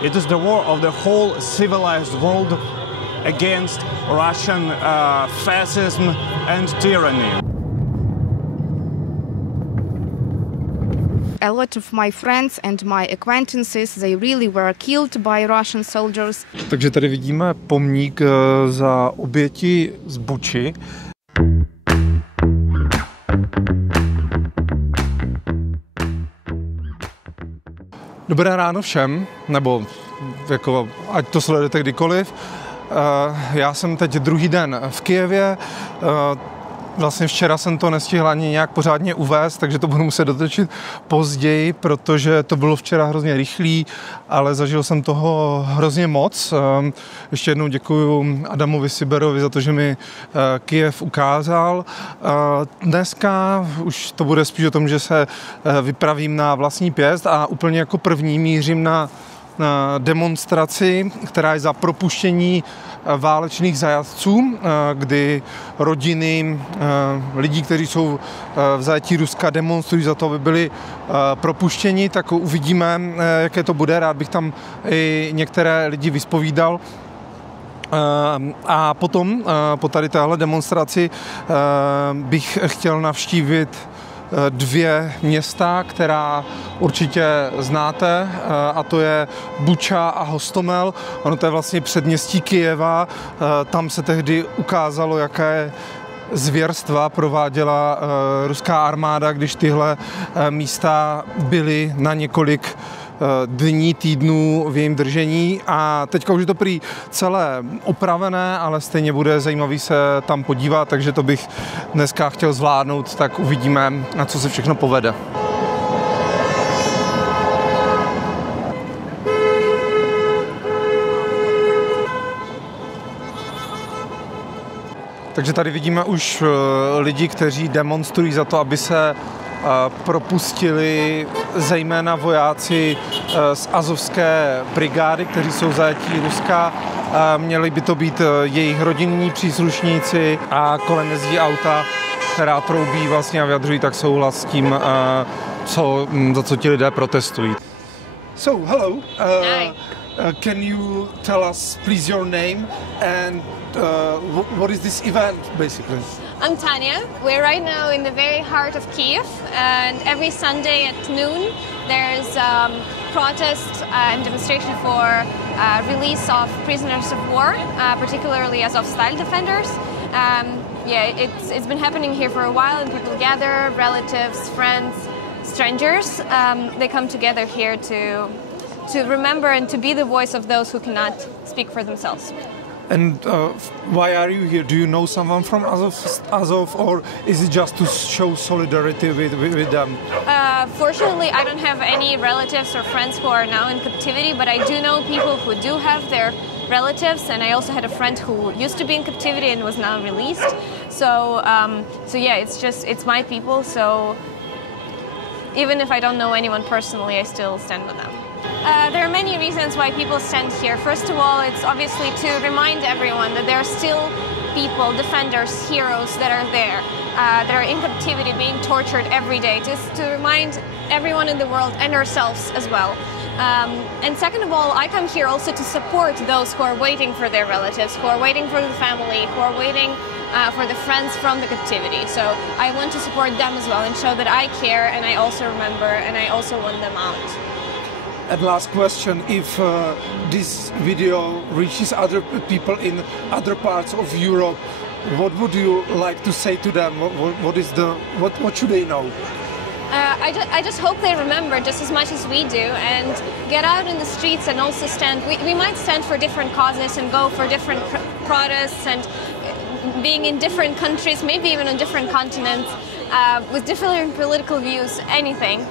It is the war of the whole civilized world against Russian fascism and tyranny. A lot of my friends and my acquaintances, they really were killed by Russian soldiers. Takže tady vidíme pomník za oběti z Buči. Dobré ráno všem, nebo jako, ať to sledujete kdykoliv. Já jsem teď druhý den v Kyjevě. Vlastně včera jsem to nestihl ani nějak pořádně uvést, takže to budu muset dotočit později, protože to bylo včera hrozně rychlý, ale zažil jsem toho hrozně moc. Ještě jednou děkuji Adamovi Siberovi za to, že mi Kyjev ukázal. Dneska už to bude spíš o tom, že se vypravím na vlastní pěst a úplně jako první mířím na demonstraci, která je za propuštění válečných zajatců, kdy rodiny lidí, kteří jsou v zajetí Ruska, demonstrují za to, aby byli propuštěni, tak uvidíme, jaké to bude. Rád bych tam i některé lidi vyspovídal. A potom, po tady téhle demonstraci, bych chtěl navštívit dvě města, která určitě znáte, a to je Buča a Hostomel. Ono to je vlastně předměstí Kyjeva. Tam se tehdy ukázalo, jaké zvěrstva prováděla ruská armáda, když tyhle místa byly na několik dní, týdnů v jejím držení, a teďka už je to prý celé opravené, ale stejně bude zajímavý se tam podívat, takže to bych dneska chtěl zvládnout, tak uvidíme, na co se všechno povede. Takže tady vidíme už lidi, kteří demonstrují za to, aby se propustili zejména vojáci z azovské brigády, kteří jsou zajetí Ruska. Měli by to být jejich rodinní příslušníci a kolem jezdí auta, která troubí vlastně a vyjadřují tak souhlas s tím, za co ti lidé protestují. So, hello. Can you tell us please your name and what is this event basically? I'm Tanya. We're right now in the very heart of Kyiv, and every Sunday at noon there's protest and demonstration for release of prisoners of war, particularly Azov-style defenders. It's been happening here for a while, and people gather, relatives, friends, strangers. They come together here to remember and to be the voice of those who cannot speak for themselves. And why are you here? Do you know someone from Azov, or is it just to show solidarity with them? Fortunately, I don't have any relatives or friends who are now in captivity, but I do know people who do have their relatives, and I also had a friend who used to be in captivity and was now released. So yeah, it's my people. So even if I don't know anyone personally, I still stand with them. There are many reasons why people stand here. First of all, it's obviously to remind everyone that there are still people, defenders, heroes that are there, that are in captivity, being tortured every day, just to remind everyone in the world and ourselves as well. And second of all, I come here also to support those who are waiting for their relatives, who are waiting for the family, who are waiting for the friends from the captivity. So I want to support them as well and show that I care, and I also remember, and I also want them out. And last question, if this video reaches other people in other parts of Europe, what would you like to say to them? What should they know? I just hope they remember just as much as we do and get out in the streets and also stand. We might stand for different causes and go for different protests, and being in different countries, maybe even on different continents, with different political views, anything.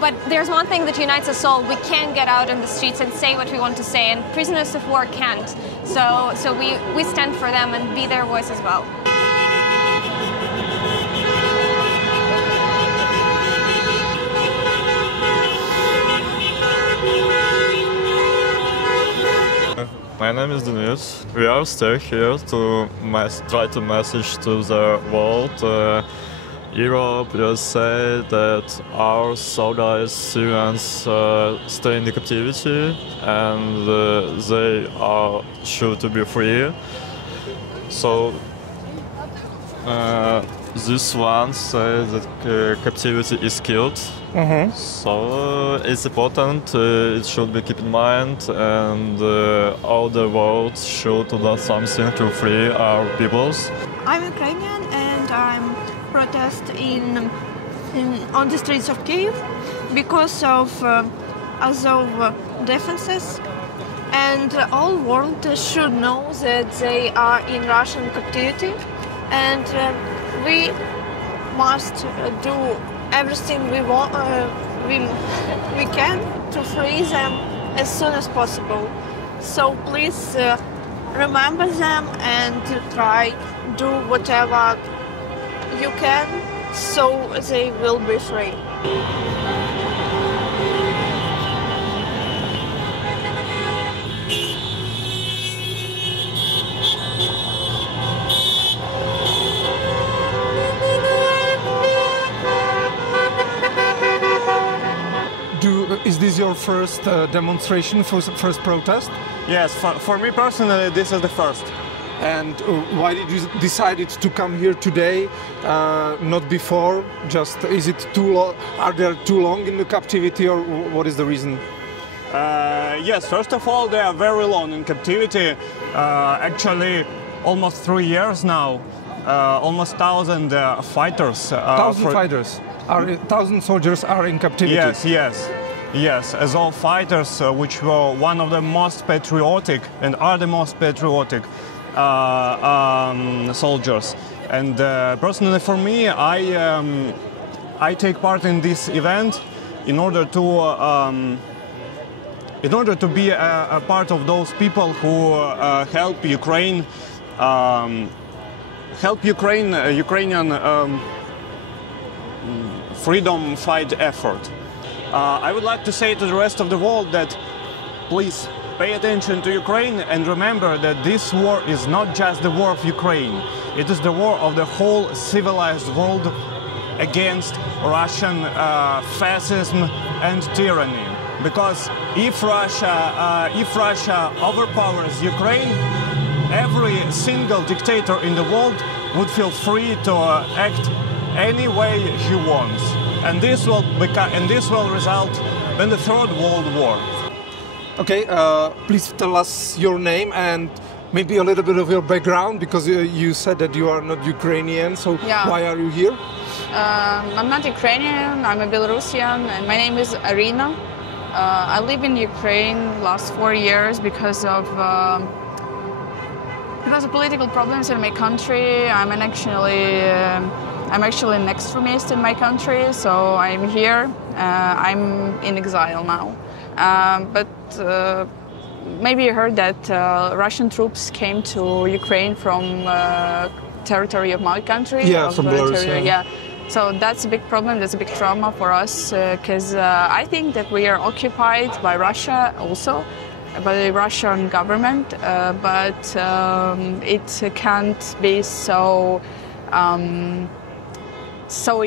But there's one thing that unites us all. We can get out in the streets and say what we want to say, and prisoners of war can't. So we stand for them and be their voice as well. My name is Denis. We are still here to try to message to the world Europe will say that our soldiers, Syrians, stay in the captivity and they should to be free. So this one says that captivity is killed. So it's important, it should be kept in mind, and all the world should do something to free our peoples. I'm Ukrainian and I'm protest on the streets of Kyiv because of Azov defenses, and all world should know that they are in Russian captivity, and we must do everything we can to free them as soon as possible. So please remember them and try do whatever you can so they will be free. Is this your first demonstration, first protest? Yes, for me personally, this is the first. And why did you decide to come here today, not before? Just is it too long? Are they too long in the captivity, or what is the reason? Yes, first of all, they are very long in captivity. Actually, almost 3 years now. Almost 1,000 fighters. 1,000 fighters. 1,000 soldiers are in captivity. Yes, as all fighters, which were one of the most patriotic and are the most patriotic soldiers. And personally, for me, I take part in this event in order to be a part of those people who help Ukraine, Ukrainian freedom fight effort. I would like to say to the rest of the world that please pay attention to Ukraine and remember that this war is not just the war of Ukraine. It is the war of the whole civilized world against Russian fascism and tyranny. Because if Russia overpowers Ukraine, every single dictator in the world would feel free to act any way he wants. And this will result in the Third World War. Okay, please tell us your name and maybe a little bit of your background, because you said that you are not Ukrainian, so why are you here? I'm not Ukrainian, I'm a Belarusian, and my name is Arina. I live in Ukraine last 4 years because of political problems in my country. I'm actually an extremist in my country, so I'm here. I'm in exile now. But maybe you heard that Russian troops came to Ukraine from territory of my country. Yeah, from Belarus. So that's a big problem, that's a big trauma for us, because I think that we are occupied by Russia also, by the Russian government, but it can't be so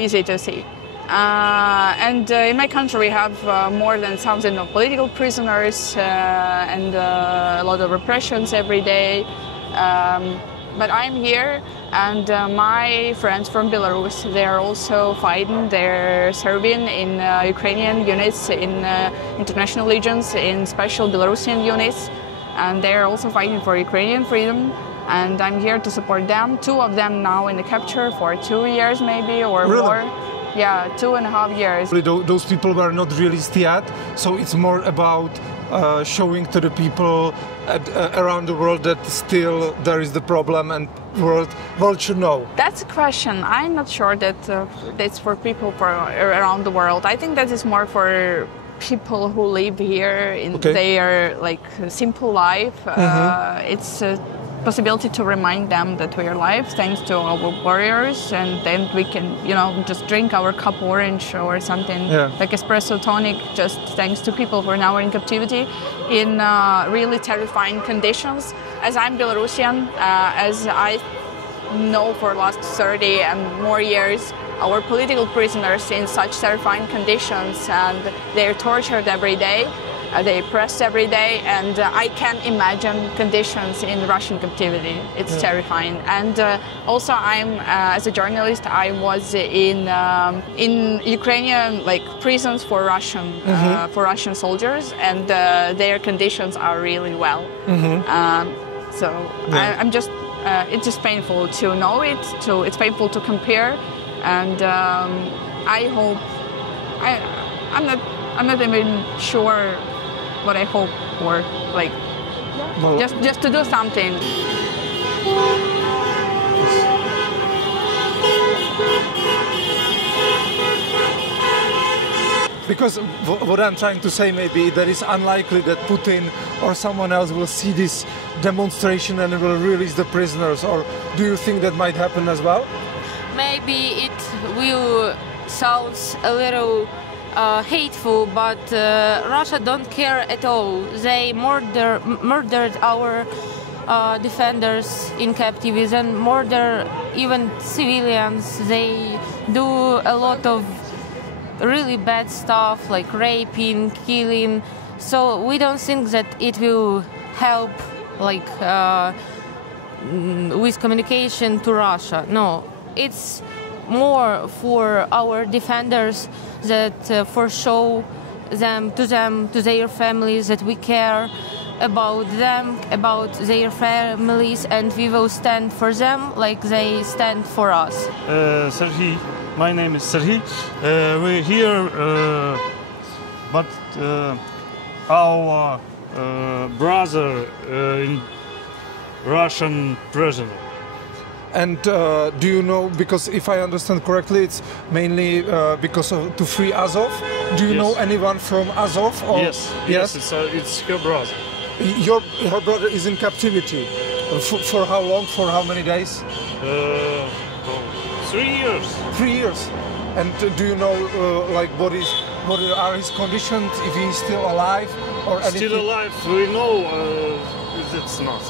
easy to see. And in my country we have more than 1,000 of political prisoners and a lot of repressions every day. But I'm here, and my friends from Belarus, they are also fighting. They're serving in Ukrainian units, in international legions, in special Belarusian units, and they're also fighting for Ukrainian freedom. And I'm here to support them. 2 of them now in the capture for 2 years maybe or more. Yeah, 2.5 years. Those people were not released yet, so it's more about showing to the people around the world that still there is the problem, and world should know. That's a question. I'm not sure that that's for people around the world. I think that is more for people who live here in their simple life. It's a possibility to remind them that we are alive thanks to our warriors, and then we can, just drink our cup orange or something like espresso tonic, just thanks to people who are now in captivity in really terrifying conditions. As I'm Belarusian, as I know for the last 30 and more years our political prisoners in such terrifying conditions, and they're tortured every day. They pressed every day, and I can't imagine conditions in Russian captivity. It's terrifying. And also, I'm as a journalist, I was in Ukrainian prisons for Russian soldiers, and their conditions are really well. I'm just it's just painful to know it. It's painful to compare, and I hope I'm not even sure what I hope for, just to do something. Because what I'm trying to say, maybe that it's unlikely that Putin or someone else will see this demonstration and will release the prisoners, or do you think that might happen as well? Maybe it will sound a little hateful, but Russia don't care at all. They murdered our defenders in captivity and murder even civilians. They do a lot of really bad stuff like raping, killing. So we don't think that it will help with communication to Russia. No, it's more for our defenders that for show them to their families that we care about them, about their families, and we will stand for them like they stand for us. Sergey, my name is Sergey. We're here, but our brother in Russian prisoner. And do you know, because if I understand correctly, it's mainly because to free Azov. Do you know anyone from Azov? Or? Yes, it's her brother. Her brother is in captivity. For how long? For how many days? 3 years. 3 years. And do you know, what are his conditions? If he's still alive or anything? Still alive. We know it's not.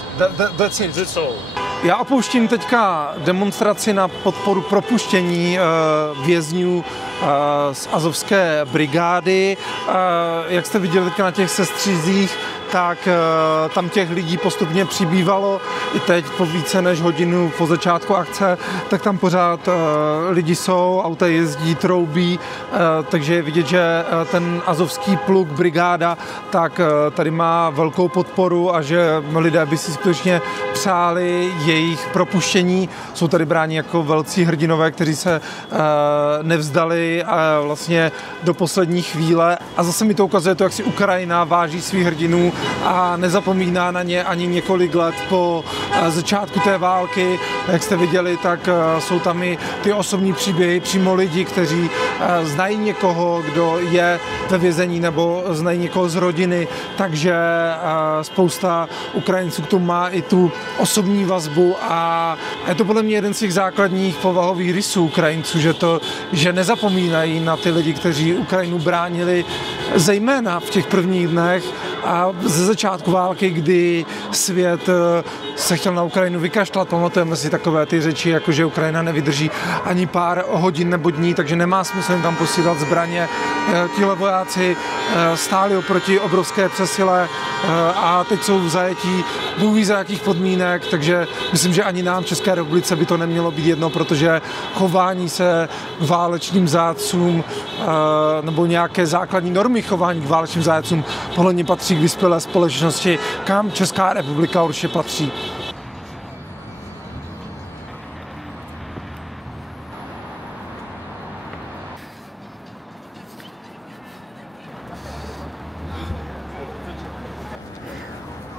That's it. That's all. Já opouštím teďka demonstraci na podporu propuštění vězňů z azovské brigády. Jak jste viděli teďka na těch sestřizích, tak tam těch lidí postupně přibývalo. I teď po více než hodinu po začátku akce, tak tam pořád lidi jsou, auta jezdí, troubí, takže je vidět, že ten azovský pluk, brigáda, tak tady má velkou podporu a že lidé by si skutečně přáli jejich propuštění. Jsou tady bráni jako velcí hrdinové, kteří se nevzdali vlastně do poslední chvíle. A zase mi to ukazuje to, jak si Ukrajina váží svých hrdinů a nezapomíná na ně ani několik let po začátku té války. Jak jste viděli, tak jsou tam i ty osobní příběhy, přímo lidi, kteří znají někoho, kdo je ve vězení nebo znají někoho z rodiny, takže spousta Ukrajinců k tomu má i tu osobní vazbu a je to podle mě jeden z těch základních povahových rysů Ukrajinců, že nezapomínají na ty lidi, kteří Ukrajinu bránili zejména v těch prvních dnech a ze začátku války, kdy svět se chtěl na Ukrajinu vykašlat. Pamatujeme si takové ty řeči, jako že Ukrajina nevydrží ani pár hodin nebo dní, takže nemá smysl jim tam posílat zbraně. Tihle vojáci stáli oproti obrovské přesile a teď jsou v zajetí Bůh ví za jakých podmínek, takže myslím, že ani nám v České republice by to nemělo být jedno, protože chování se k válečným zajatcům nebo nějaké základní normy chování k válečným zajatcům podle mě patří k vyspělé společnosti, kam Česká republika určitě patří.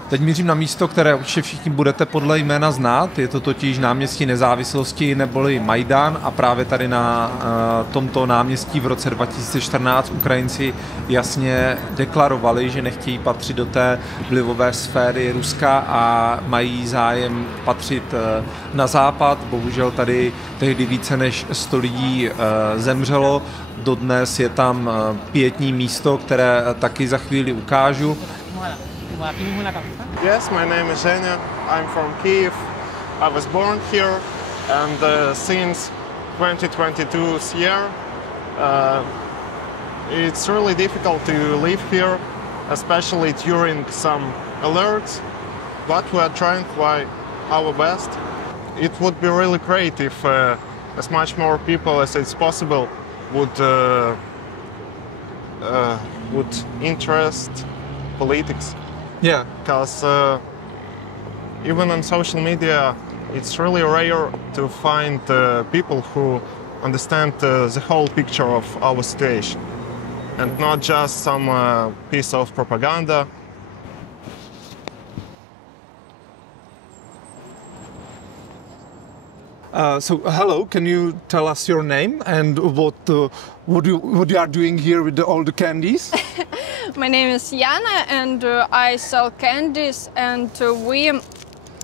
Teď mířím na místo, které určitě všichni budete podle jména znát. Je to totiž náměstí Nezávislosti neboli Majdan a právě tady na tomto náměstí v roce 2014 Ukrajinci jasně deklarovali, že nechtějí patřit do té vlivové sféry Ruska a mají zájem patřit na západ. Bohužel tady tehdy více než 100 lidí zemřelo. Dodnes je tam pietní místo, které taky za chvíli ukážu. Yes, my name is Zhenya. I'm from Kyiv. I was born here, and since 2022 year. It's really difficult to live here, especially during some alerts, but we are trying our best. It would be really great if as much more people as it's possible would interest politics. Yeah. Because even on social media, it's really rare to find people who understand the whole picture of our situation, and not just some piece of propaganda. So hello, can you tell us your name and what you are doing here with all the candies? My name is Jana, and I sell candies, and we,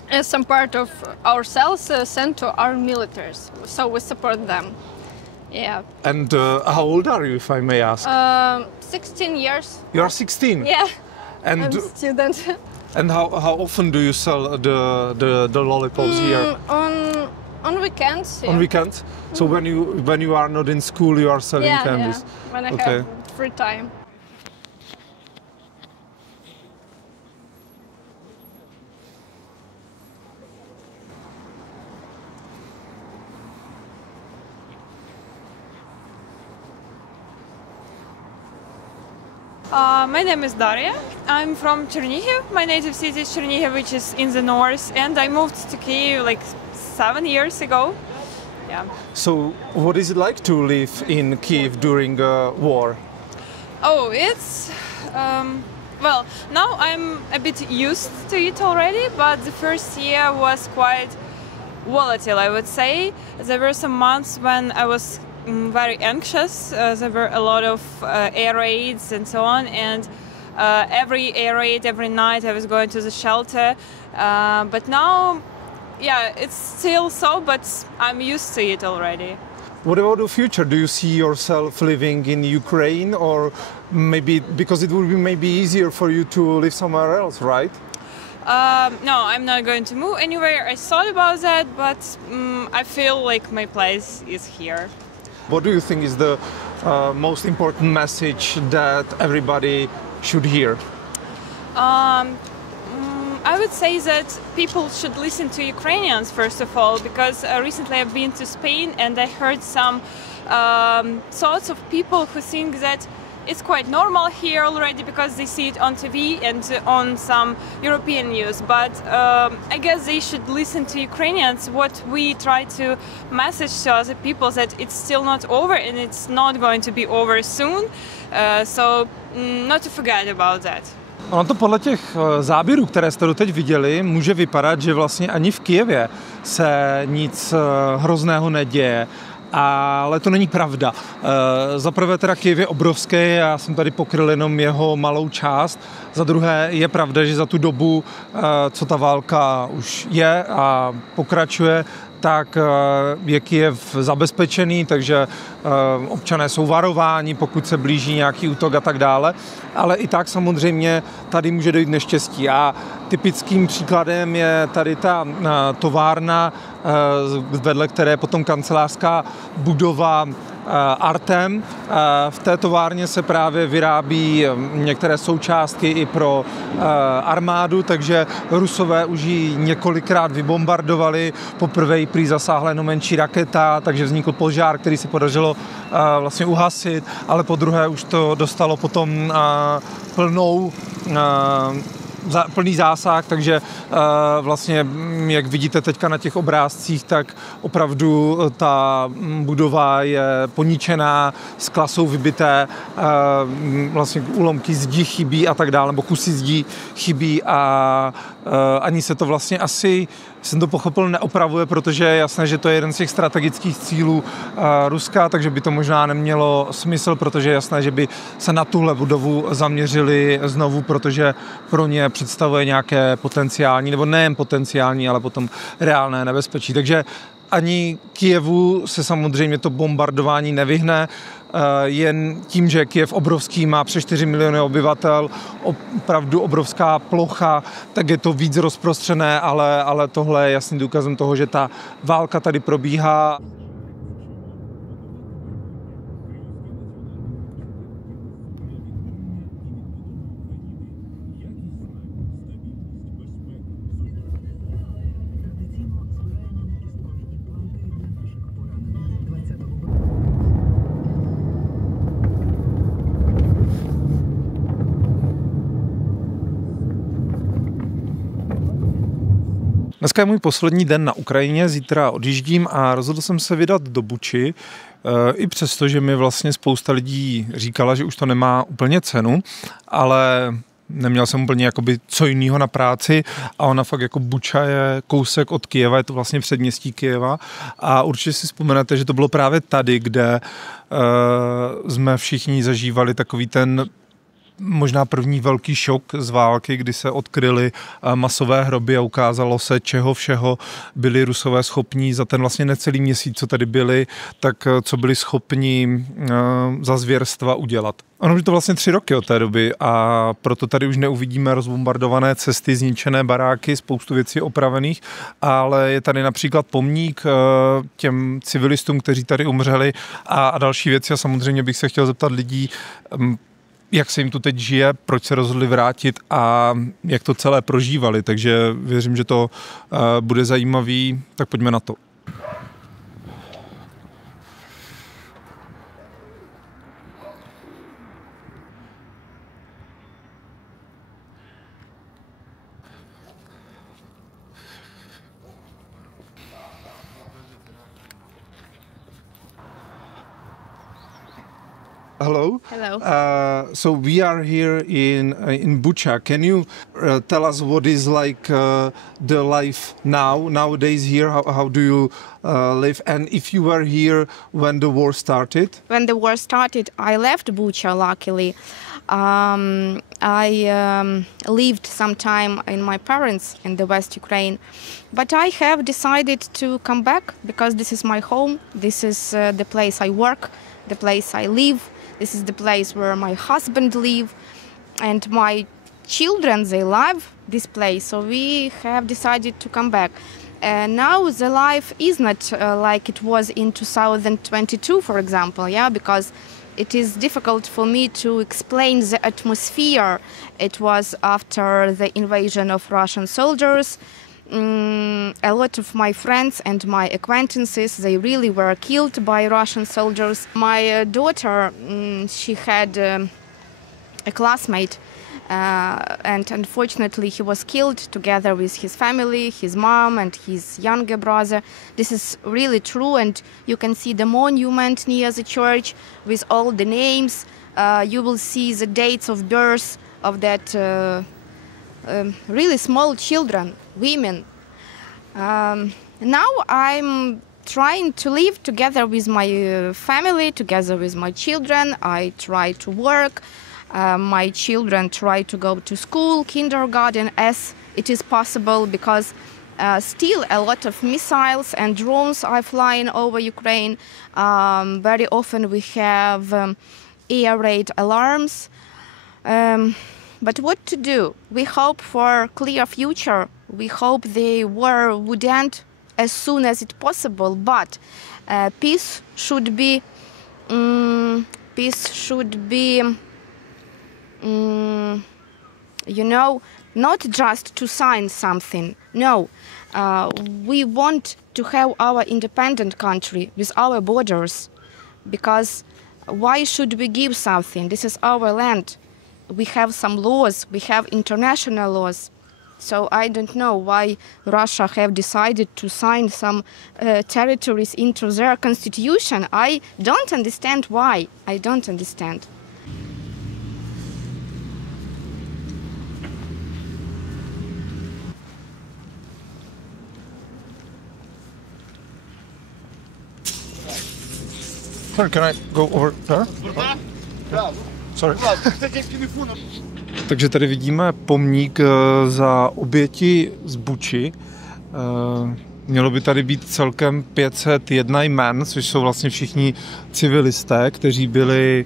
as some part of our sales, send to our militaries, so we support them. Yeah. And how old are you, if I may ask? 16 years. You are 16? Yeah. And I'm a student. And how often do you sell the lollipops here? On weekends. Yeah. On weekends? So when you are not in school, you are selling candies? Yeah, when I have free time. My name is Daria. I'm from Chernihiv. My native city is Chernihiv, which is in the north, and I moved to Kyiv like 7 years ago. Yeah. So what is it like to live in Kyiv during war? Oh, it's well, now I'm a bit used to it already, but the first year was quite volatile, I would say. There were some months when I was very anxious. There were a lot of air raids and so on, and every air raid, every night I was going to the shelter. But now, yeah, it's still so, but I'm used to it already. What about the future? Do you see yourself living in Ukraine, or maybe because it would be maybe easier for you to live somewhere else, right? No, I'm not going to move anywhere. I thought about that, but I feel like my place is here. What do you think is the most important message that everybody should hear? I would say that people should listen to Ukrainians, first of all, because recently I've been to Spain and I heard some thoughts of people who think that it's quite normal here already because they see it on TV and on some European news. But I guess they should listen to Ukrainians, what we try to message to other people, that it's still not over and it's not going to be over soon. So not to forget about that. Ono to podle těch záběrů, které jste doteď viděli, může vypadat, že vlastně ani v Kyjevě se nic hrozného neděje. Ale to není pravda. Za prvé teda Kyjev je obrovský, já jsem tady pokryl jenom jeho malou část. Za druhé je pravda, že za tu dobu, co ta válka už je a pokračuje, tak je Kyjev zabezpečený, takže občané jsou varováni, pokud se blíží nějaký útok a tak dále. Ale i tak samozřejmě tady může dojít neštěstí. A typickým příkladem je tady ta továrna, vedle které je potom kancelářská budova Artem. V té továrně se právě vyrábí některé součástky i pro armádu, takže Rusové už ji několikrát vybombardovali. Poprvé ji prý zasáhla jenom menší raketa, takže vznikl požár, který se podařilo vlastně uhasit, ale po druhé už to dostalo potom plný zásah, takže vlastně, jak vidíte teďka na těch obrázcích, tak opravdu ta budova je poničená, skla jsou vybité, vlastně úlomky zdí chybí a tak dále, nebo kusy zdí chybí a ani se to vlastně asi, jsem to pochopil, neopravuje, protože je jasné, že to je jeden z těch strategických cílů Ruska, takže by to možná nemělo smysl, protože je jasné, že by se na tuhle budovu zaměřili znovu, protože pro ně představuje nějaké potenciální, nebo nejen potenciální, ale potom reálné nebezpečí. Takže ani Kyjevu se samozřejmě to bombardování nevyhne, jen tím, že Kyjev obrovský, má přes 4 miliony obyvatel, opravdu obrovská plocha, tak je to víc rozprostřené, ale tohle je jasným důkazem toho, že ta válka tady probíhá. Dneska je můj poslední den na Ukrajině, zítra odjíždím a rozhodl jsem se vydat do Buči, i přesto, že mi vlastně spousta lidí říkala, že už to nemá úplně cenu, ale neměl jsem úplně jakoby co jiného na práci a ona fakt jako Buča je kousek od Kyjeva, je to vlastně předměstí Kyjeva a určitě si vzpomenete, že to bylo právě tady, kde jsme všichni zažívali takový ten možná první velký šok z války, kdy se odkryly masové hroby a ukázalo se, čeho všeho byli Rusové schopní za ten vlastně necelý měsíc, co tady byli, tak co byli schopni za zvěrstva udělat. Ono už to vlastně 3 roky od té doby a proto tady už neuvidíme rozbombardované cesty, zničené baráky, spoustu věcí opravených, ale je tady například pomník těm civilistům, kteří tady umřeli a další věci a samozřejmě bych se chtěl zeptat lidí, jak se jim tu teď žije, proč se rozhodli vrátit a jak to celé prožívali. Takže věřím, že to bude zajímavý, tak pojďme na to. Hello. Hello. So we are here in Bucha. Can you tell us what is like the life nowadays here? How do you live? And if you were here when the war started? When the war started, I left Bucha, luckily. I lived some time in my parents in the West Ukraine, but I have decided to come back because this is my home. This is the place I work, the place I live. This is the place where my husband live and my children, they love this place. So we have decided to come back. Now the life is not like it was in 2022, for example, because it is difficult for me to explain the atmosphere. It was after the invasion of Russian soldiers. A lot of my friends and my acquaintances, they really were killed by Russian soldiers. My daughter, she had a classmate and unfortunately he was killed together with his family, his mom and his younger brother. This is really true, and you can see the monument near the church with all the names. You will see the dates of birth of that really small children, women. Now I'm trying to live together with my family, together with my children. I try to work. My children try to go to school, kindergarten, as it is possible, because still a lot of missiles and drones are flying over Ukraine. Very often we have air raid alarms. But what to do? We hope for a clear future. We hope the war would end as soon as it's possible. But peace should be, not just to sign something. No, we want to have our independent country with our borders. Because why should we give something? This is our land. We have some laws, we have international laws. So I don't know why Russia have decided to sign some territories into their constitution. I don't understand why. I don't understand. Sorry, can I go over there? Sorry. Takže tady vidíme pomník za oběti z Buči. Mělo by tady být celkem 501 jmen, což jsou vlastně všichni civilisté, kteří byli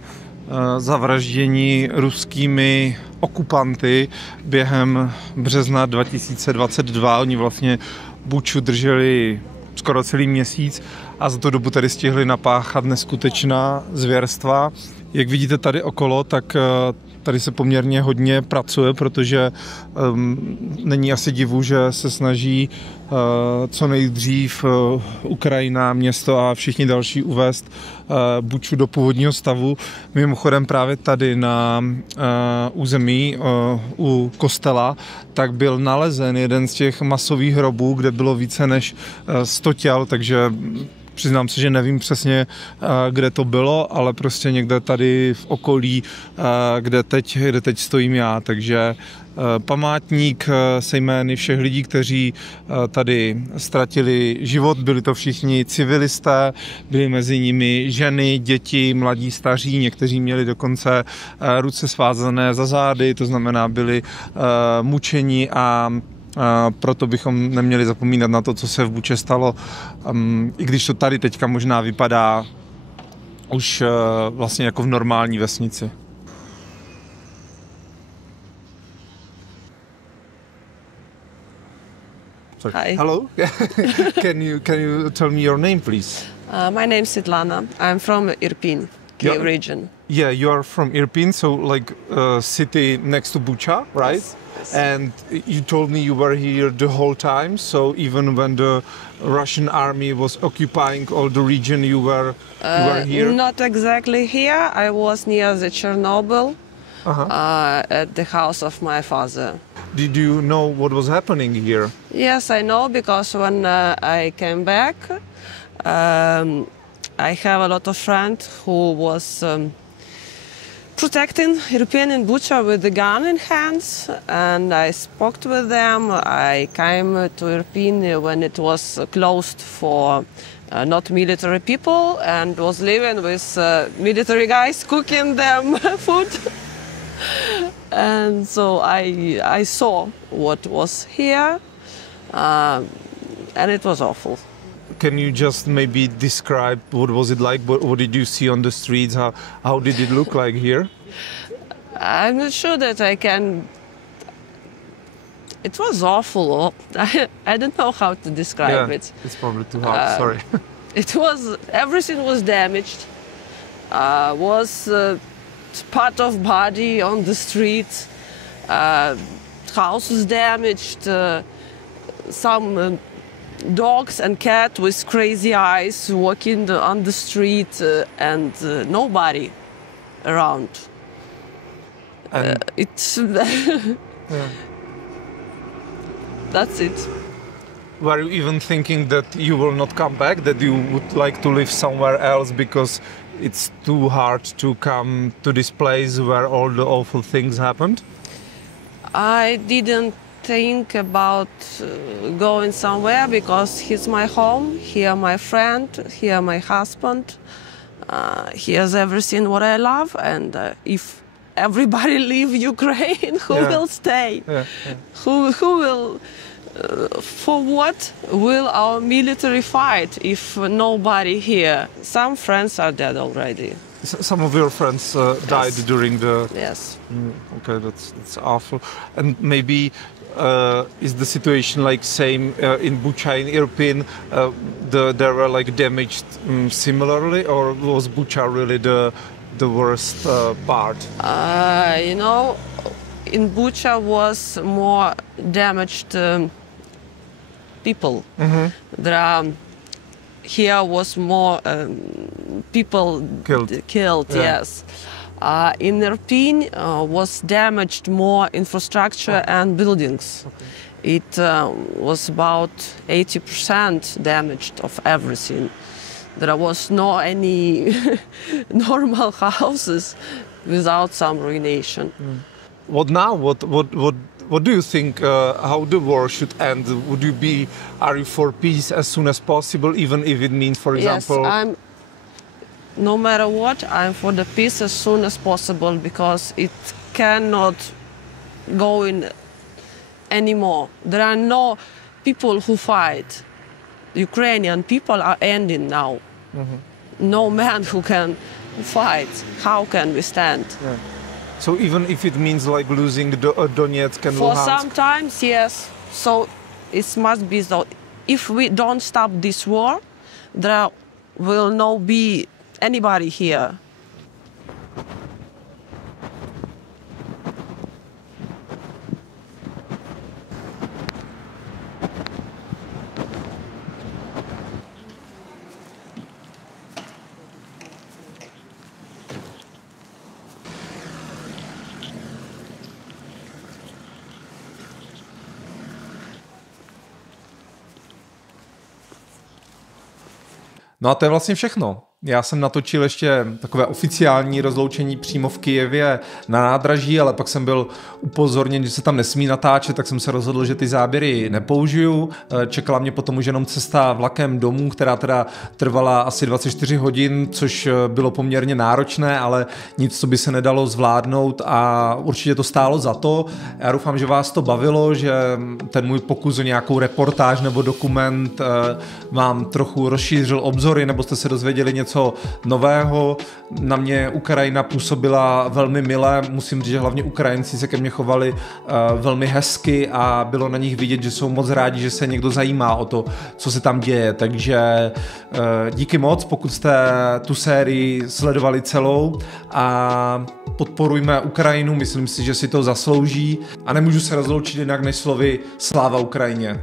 zavražděni ruskými okupanty během března 2022. Oni vlastně Buču drželi skoro celý měsíc a za tu dobu tady stihli napáchat neskutečná zvěrstva. Jak vidíte tady okolo, tak tady se poměrně hodně pracuje, protože není asi divu, že se snaží co nejdřív Ukrajina, město a všichni další uvést Buču do původního stavu. Mimochodem právě tady na území u kostela tak byl nalezen jeden z těch masových hrobů, kde bylo více než 100 těl, takže přiznám se, že nevím přesně, kde to bylo, ale prostě někde tady v okolí, kde teď stojím já. Takže památník se jmény všech lidí, kteří tady ztratili život, byli to všichni civilisté, byly mezi nimi ženy, děti, mladí, staří, někteří měli dokonce ruce svázané za zády, to znamená byli mučeni a proto bychom neměli zapomínat na to, co se v Buče stalo, i když to tady teďka možná vypadá už vlastně jako v normální vesnici. Sorry. Hi. Hello. Can you tell me your name, please? My name is Svetlana. I'm from Irpin, Kyiv region. Yeah, you are from Irpin, so like city next to Bucha, right? Yes. And you told me you were here the whole time, so even when the Russian army was occupying all the region, you were here? Not exactly here. I was near the Chernobyl, at the house of my father. Did you know what was happening here? Yes, I know, because when I came back, I have a lot of friends who was protecting European in Bucha with the gun in hands, and I spoke with them. I came to Irpin when it was closed for not military people, and was living with military guys cooking them food. And so I saw what was here, and it was awful. Can you just maybe describe what was it like? What did you see on the streets? How did it look like here? I'm not sure that I can. It was awful. I don't know how to describe it. It's probably too hard. Sorry. Everything was damaged. Was part of body on the street. House was damaged. Some dogs and cat with crazy eyes walking on the street, and nobody around. And it's that's it. Were you even thinking that you will not come back, that you would like to live somewhere else because it's too hard to come to this place where all the awful things happened? I didn't think about going somewhere, because here's my home, here my friend, here my husband, here's everything what I love, and if everybody leave Ukraine, who will stay? Who will? For what will our military fight if nobody here? Some friends are dead already. Some of your friends died during the... Yes. Okay, that's awful. And maybe is the situation like same in Bucha, in Irpin? There were like damaged similarly, or was Bucha really the worst part? You know, in Bucha was more damaged people. Here was more people killed. Yes. In Irpin was damaged more infrastructure and buildings. It was about 80% damaged of everything. There was no any normal houses without some ruination. What now? What do you think? How the war should end? Are you for peace as soon as possible, even if it means, for example? Yes, no matter what, I'm for the peace as soon as possible, because it cannot go in anymore. There are no people who fight. Ukrainian people are ending now. No man who can fight. How can we stand? Yeah. So even if it means like losing Donetsk and For Luhansk? sometimes, yes. So it must be so. If we don't stop this war, there will not be anybody here. No a to je vlastně všechno. Já jsem natočil ještě takové oficiální rozloučení přímo v Kyjevě na nádraží, ale pak jsem byl upozorněn, že se tam nesmí natáčet, tak jsem se rozhodl, že ty záběry nepoužiju. Čekala mě potom už jenom cesta vlakem domů, která teda trvala asi 24 hodin, což bylo poměrně náročné, ale nic, co by se nedalo zvládnout a určitě to stálo za to. Já doufám, že vás to bavilo, že ten můj pokus o nějakou reportáž nebo dokument vám trochu rozšířil obzory, nebo jste se dozvěděli něco nového. Na mě Ukrajina působila velmi milé, musím říct, že hlavně Ukrajinci se ke mně chovali velmi hezky a bylo na nich vidět, že jsou moc rádi, že se někdo zajímá o to, co se tam děje. Takže díky moc, pokud jste tu sérii sledovali celou a podporujme Ukrajinu, myslím si, že si to zaslouží a nemůžu se rozloučit jinak než slovy Sláva Ukrajině.